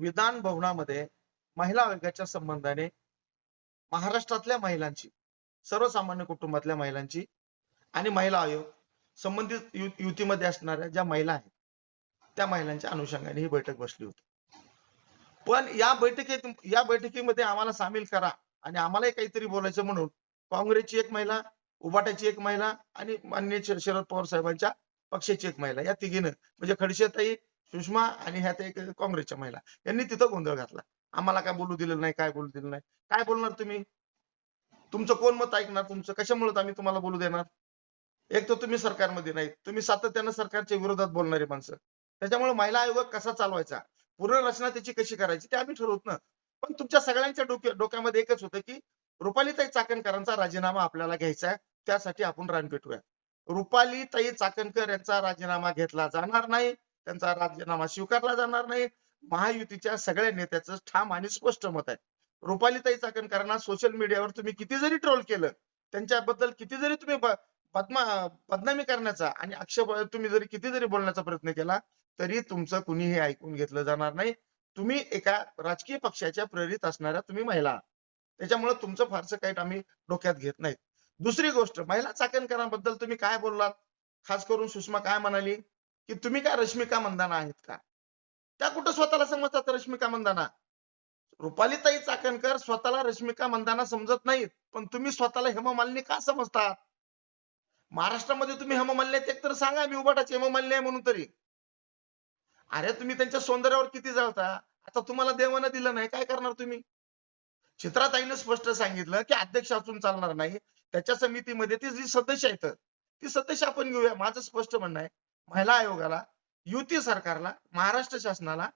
विधान भवनामध्ये महिला आयोगाच्या संबंधाने महाराष्ट्रातल्या महिलांची सर्वसामान्य कुटुंबातल्या महिलांची आणि महिला आयोग संबंधित युतीमध्ये असणाऱ्या ज्या महिला आहेत त्या महिलांच्या अनुषंगाने ही बैठक बसली होती. पण या बैठकीत या बैठकीमध्ये आम्हाला सामील करा आणि आम्हालाही काहीतरी बोलायचं म्हणून काँग्रेसची एक महिला उबाटाची एक महिला आणि माननीय शरद पवार साहेबांच्या पक्षाची एक महिला या तिघीनं. म्हणजे खडशेताई सुषमा आणि ह्या त्या काँग्रेसच्या महिला. यांनी तिथं गोंधळ घातला. आम्हाला काय बोलू दिलेलं नाही काय बोलू दिलं नाही. काय बोलणार तुम्ही? तुमचं कोण मत ऐकणार? तुमचं कशामुळे आम्ही तुम्हाला बोलू देणार? एक तर तुम्ही सरकारमध्ये नाही तुम्ही सातत्यानं सरकारच्या विरोधात बोलणारी माणसं. त्याच्यामुळे महिला आयोग कसा चालवायचा? पूर्ण रचना त्याची कशी करायची ते आम्ही ठरवत ना. पण तुमच्या सगळ्यांच्या डोक्या डोक्यामध्ये एकच होतं की रुपालीताई चाकणकरांचा राजीनामा आपल्याला घ्यायचा आहे. त्यासाठी आपण रान पेटूया रुपालीताई चाकणकर यांचा राजीनामा घेतला जाणार नाही. त्यांचा राजीनामा स्वीकारला जाणार नाही. महायुतीच्या सगळ्या नेत्याचं ठाम आणि स्पष्ट मत आहे. रुपालीताई चाकणकरांना सोशल मीडियावर तुम्ही किती जरी ट्रोल केलं त्यांच्याबद्दल किती जरी तुम्ही बदमा बदनामी करण्याचा आणि आक्षेप तुम्ही जरी किती जरी बोलण्याचा प्रयत्न केला तरी तुमचं कुणीही ऐकून घेतलं जाणार नाही. तुम्ही एका राजकीय पक्षाच्या प्रेरित असणाऱ्या तुम्ही महिला. त्याच्यामुळे तुमचं फारसं काही आम्ही डोक्यात घेत नाहीत. दुसरी गोष्ट महिला चाकणकरांबद्दल तुम्ही काय बोललात? खास करून सुषमा काय म्हणाली? की तुम्ही काय रश्मिका मंदाना आहेत का? त्या कुठं स्वतःला समजतात रश्मिका मंदाना? रुपालीताई चाकणकर स्वतःला रश्मिका मंदाना समजत नाहीत पण तुम्ही स्वतःला हेममालिनी का समजतात? महाराष्ट्रामध्ये तुम्ही हेममालिनी आहेत एक तर सांगा मी उभाटाची हेममालिनी आहे म्हणून तरी. अरे तुम्ही त्यांच्या सौंदर्यावर किती जळता? आता तुम्हाला देवानं दिलं नाही काय करणार तुम्ही? चित्राताईनं स्पष्ट सांगितलं की अध्यक्ष असून चालणार नाही. त्याच्या समितीमध्ये ती जी सदस्य आहेत ती सदस्य आपण घेऊया. माझं स्पष्ट म्हणणं आहे महिला आयोगाला युती सरकारला महाराष्ट्र शासनाला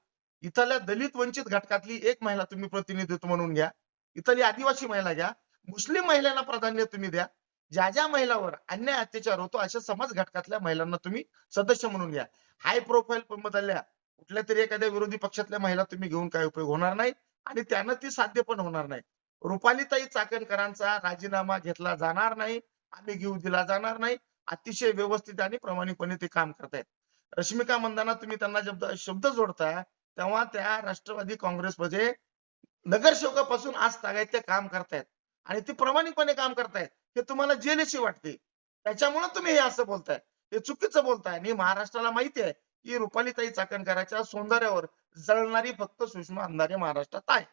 इथल्या दलित वंचित घटकातली एक महिला तुम्ही प्रतिनिधित्व म्हणून घ्या इथली आदिवासी महिला घ्या मुस्लिम महिलांना प्राधान्य तुम्ही द्या ज्या ज्या महिलावर अन्याय अत्याचार होतो अशा समाज घटकातल्या महिलांना तुम्ही सदस्य म्हणून घ्या. हाय प्रोफाईल बदलल्या कुठल्या तरी एखाद्या विरोधी पक्षातल्या महिला तुम्ही घेऊन काय उपयोग होणार नाही आणि त्यानं ती साध्य पण होणार नाही. रुपालीताई चाकणकरांचा राजीनामा घेतला जाणार नाही आम्ही घेऊ दिला जाणार नाही अतिशय व्यवस्थित आणि प्रामाणिकपणे ते काम करतायत. रश्मिका मंदाना तुम्ही त्यांना शब्द शब्द जोडता तेव्हा त्या राष्ट्रवादी काँग्रेसमध्ये नगरसेवकापासून आज तागायत ते काम करतायत. आणि ते प्रामाणिकपणे काम करतायत. हे तुम्हाला जेलशी वाटते. त्याच्यामुळे तुम्ही हे असं बोलताय. हे चुकीचं बोलताय. आणि महाराष्ट्राला माहिती आहे की रुपालीताई चाकणकराच्या सौंदर्यावर जळणारी फक्त सुषमा अंधारे महाराष्ट्रात आहे.